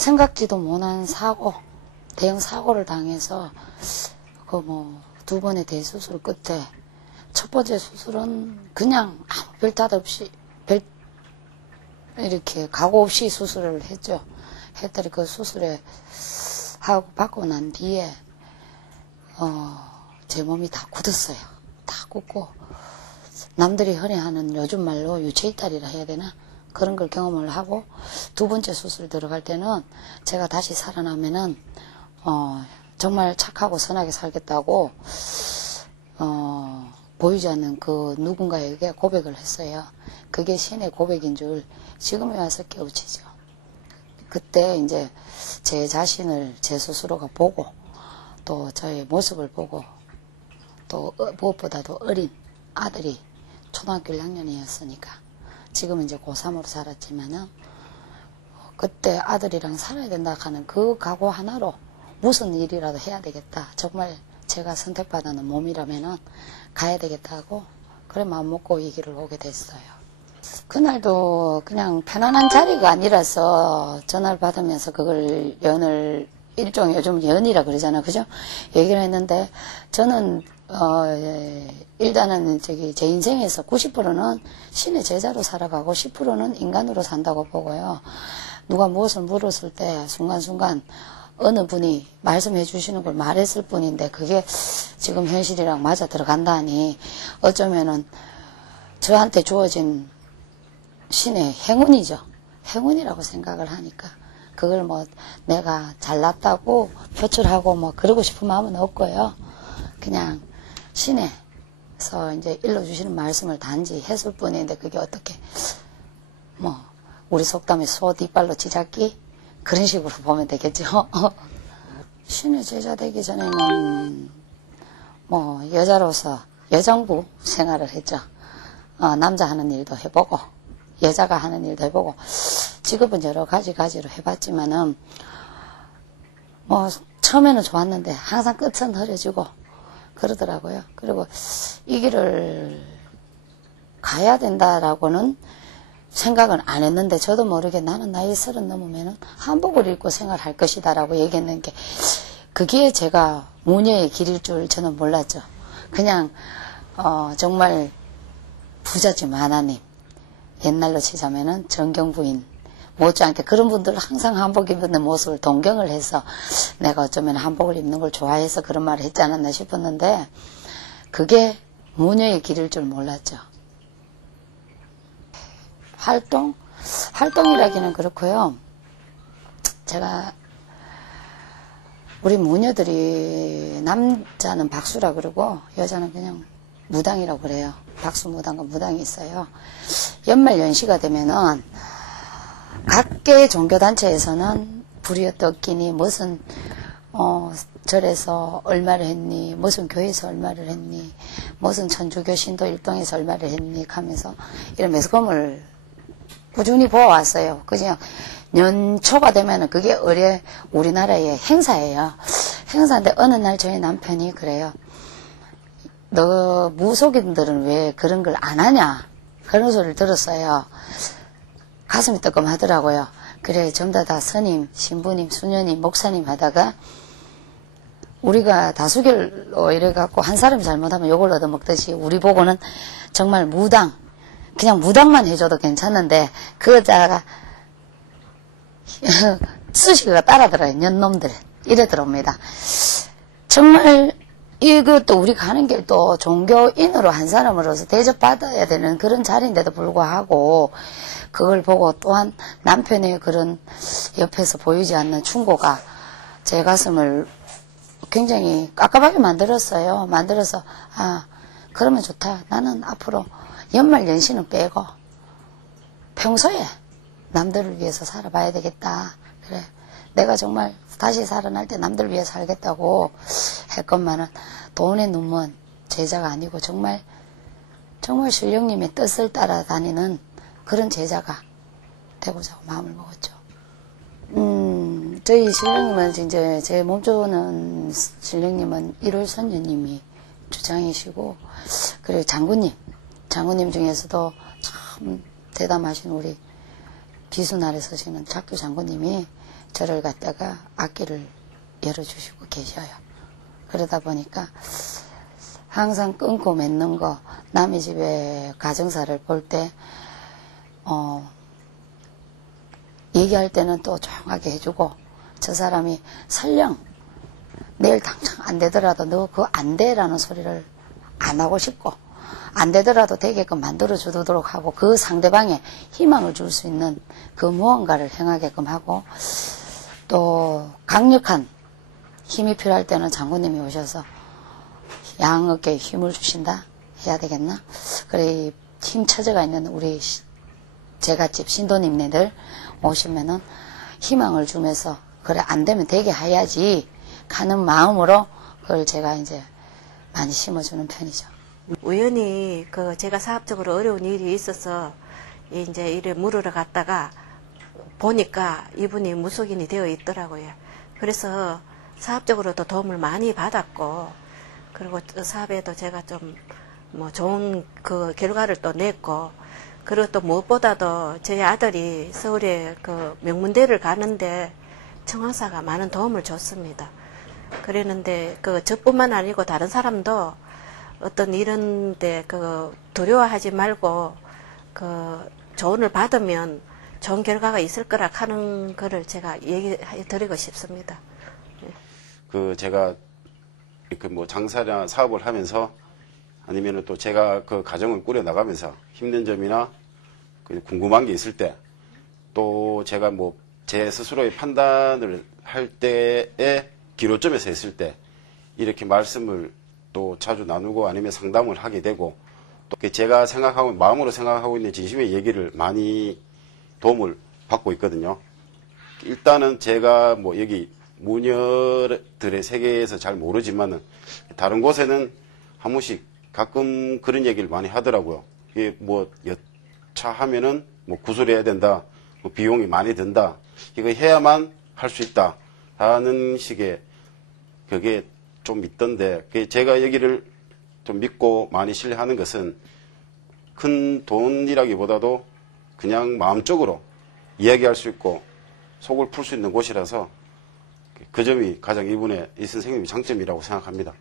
생각지도 못한 사고, 대형 사고를 당해서 그 뭐 두 번의 대수술 끝에 첫 번째 수술은 그냥 아무 별탓 없이 별 이렇게 각오 없이 수술을 했죠. 했더니 그 수술에 하고 받고 난 뒤에 어, 제 몸이 다 굳었어요. 다 굳고 남들이 흔히 하는 요즘 말로 유체이탈이라 해야 되나 그런 걸 경험을 하고 두 번째 수술 들어갈 때는 제가 다시 살아나면은 어, 정말 착하고 선하게 살겠다고 어, 보이지 않는 그 누군가에게 고백을 했어요. 그게 신의 고백인 줄 지금에 와서 깨우치죠. 그때 이제 제 자신을 제 스스로가 보고 또 저의 모습을 보고 또 어- 무엇보다도 어린 아들이 초등학교 1학년이었으니까 지금은 이제 고3으로 살았지만은 그때 아들이랑 살아야 된다 하는 그 각오 하나로 무슨 일이라도 해야 되겠다. 정말 제가 선택받는 몸이라면은 가야 되겠다 하고 그래 마음 먹고 이 길을 오게 됐어요. 그날도 그냥 편안한 자리가 아니라서 전화를 받으면서 그걸 연을 일종의 요즘 연이라 그러잖아 그죠? 얘기를 했는데 저는 어, 예, 일단은 저기 제 인생에서 90%는 신의 제자로 살아가고 10%는 인간으로 산다고 보고요. 누가 무엇을 물었을 때 순간순간 어느 분이 말씀해 주시는 걸 말했을 뿐인데 그게 지금 현실이랑 맞아 들어간다니 어쩌면은 저한테 주어진 신의 행운이죠. 행운이라고 생각을 하니까 그걸 뭐 내가 잘났다고 표출하고 뭐 그러고 싶은 마음은 없고요. 그냥 신에서 이제 일러주시는 말씀을 단지 했을 뿐인데 그게 어떻게 뭐 우리 속담에 소 뒷발로 지잡기 그런 식으로 보면 되겠죠. 신의 제자 되기 전에는 뭐 여자로서 여정부 생활을 했죠. 어, 남자 하는 일도 해보고 여자가 하는 일도 해보고 직업은 여러 가지 가지로 해봤지만은 뭐 처음에는 좋았는데 항상 끝은 흐려지고 그러더라고요. 그리고 이 길을 가야 된다라고는 생각은 안 했는데 저도 모르게 나는 나이 서른 넘으면은 한복을 입고 생활할 것이다라고 얘기했는 게 그게 제가 무녀의 길일 줄 저는 몰랐죠. 그냥 어, 정말 부자집 하나님 옛날로 치자면은 정경부인 못지않게 그런 분들 항상 한복 입는 모습을 동경을 해서 내가 어쩌면 한복을 입는 걸 좋아해서 그런 말을 했지 않았나 싶었는데 그게 무녀의 길일 줄 몰랐죠. 활동? 활동이라기는 그렇고요. 제가 우리 무녀들이 남자는 박수라 그러고 여자는 그냥 무당이라고 그래요. 박수 무당과 무당이 있어요. 연말 연시가 되면은 각계 종교단체에서는 불이어 떴기니 무슨 어, 절에서 얼마를 했니 무슨 교회에서 얼마를 했니 무슨 천주교 신도 일동에서 얼마를 했니 하면서 이런 매스컴을 꾸준히 보아왔어요. 그냥 연초가 되면은 그게 의뢰 우리나라의 행사예요. 행사인데 어느 날 저희 남편이 그래요. 너 무속인들은 왜 그런 걸 안 하냐? 그런 소리를 들었어요. 가슴이 뜨끔하더라고요. 그래 전부 다 스님, 신부님, 수녀님, 목사님 하다가 우리가 다수결로 이래갖고 한 사람이 잘못하면 욕을 얻어먹듯이 우리 보고는 정말 무당, 그냥 무당만 해줘도 괜찮은데 그 여자가 수식어가 따라들어요. 년놈들 이래 들어옵니다. 정말 이것도 우리가 하는 게 또 종교인으로 한 사람으로서 대접받아야 되는 그런 자리인데도 불구하고 그걸 보고 또한 남편의 그런 옆에서 보이지 않는 충고가 제 가슴을 굉장히 깝깝하게 만들었어요. 만들어서 아 그러면 좋다. 나는 앞으로 연말 연시는 빼고 평소에 남들을 위해서 살아봐야 되겠다. 그래. 내가 정말 다시 살아날 때 남들 위해 살겠다고 했건만은 돈에 눈먼 제자가 아니고 정말 정말 신령님의 뜻을 따라다니는 그런 제자가 되고자 마음을 먹었죠. 음, 저희 신령님은 이제 제 몸조는 신령님은 1월 선녀님이 주장이시고 그리고 장군님, 장군님 중에서도 참 대담하신 우리 비수날에 서시는 작교 장군님이 저를 갖다가 악기를 열어주시고 계셔요. 그러다 보니까 항상 끊고 맺는 거 남의 집에 가정사를 볼 때 어, 얘기할 때는 또 조용하게 해주고 저 사람이 설령 내일 당장 안 되더라도 너 그거 안 돼라는 소리를 안 하고 싶고 안 되더라도 되게끔 만들어 주도록 하고 그 상대방에 희망을 줄 수 있는 그 무언가를 행하게끔 하고 또 강력한 힘이 필요할 때는 장군님이 오셔서 양어깨에 힘을 주신다 해야 되겠나? 그래 이 힘처져가 있는 우리 시- 제갓집 신도님네들 오시면은 희망을 주면서 그래 안 되면 되게 해야지 가는 마음으로 그걸 제가 이제 많이 심어주는 편이죠. 우연히 그 제가 사업적으로 어려운 일이 있어서 이제 일을 물으러 갔다가 보니까 이분이 무속인이 되어 있더라고요. 그래서 사업적으로도 도움을 많이 받았고 그리고 또 사업에도 제가 좀 뭐 좋은 그 결과를 또 냈고 그리고 또 무엇보다도 제 아들이 서울에 그 명문대를 가는데 청왕사가 많은 도움을 줬습니다. 그랬는데 그 저뿐만 아니고 다른 사람도 어떤 이런데 그 두려워하지 말고 그 조언을 받으면 좋은 결과가 있을 거라 하는 거를 제가 얘기해 드리고 싶습니다. 그 제가 이렇게 뭐 장사나 사업을 하면서 아니면은 또 제가 그 가정을 꾸려 나가면서 힘든 점이나 그 궁금한 게 있을 때 또 제가 뭐 제 스스로의 판단을 할 때에 기로점에서 했을 때 이렇게 말씀을 또 자주 나누고 아니면 상담을 하게 되고 또그 제가 생각하고 마음으로 생각하고 있는 진심의 얘기를 많이 도움을 받고 있거든요. 일단은 제가 뭐 여기 무녀들의 세계에서 잘 모르지만은 다른 곳에는 한 번씩 가끔 그런 얘기를 많이 하더라고요. 뭐 여차 하면은 뭐 구술해야 된다. 뭐 비용이 많이 든다. 이거 해야만 할 수 있다. 하는 식의 그게 좀 있던데 그게 제가 여기를 좀 믿고 많이 신뢰하는 것은 큰 돈이라기보다도 그냥 마음적으로 이야기할 수 있고 속을 풀 수 있는 곳이라서 그 점이 가장 이분의 이 선생님의 장점이라고 생각합니다.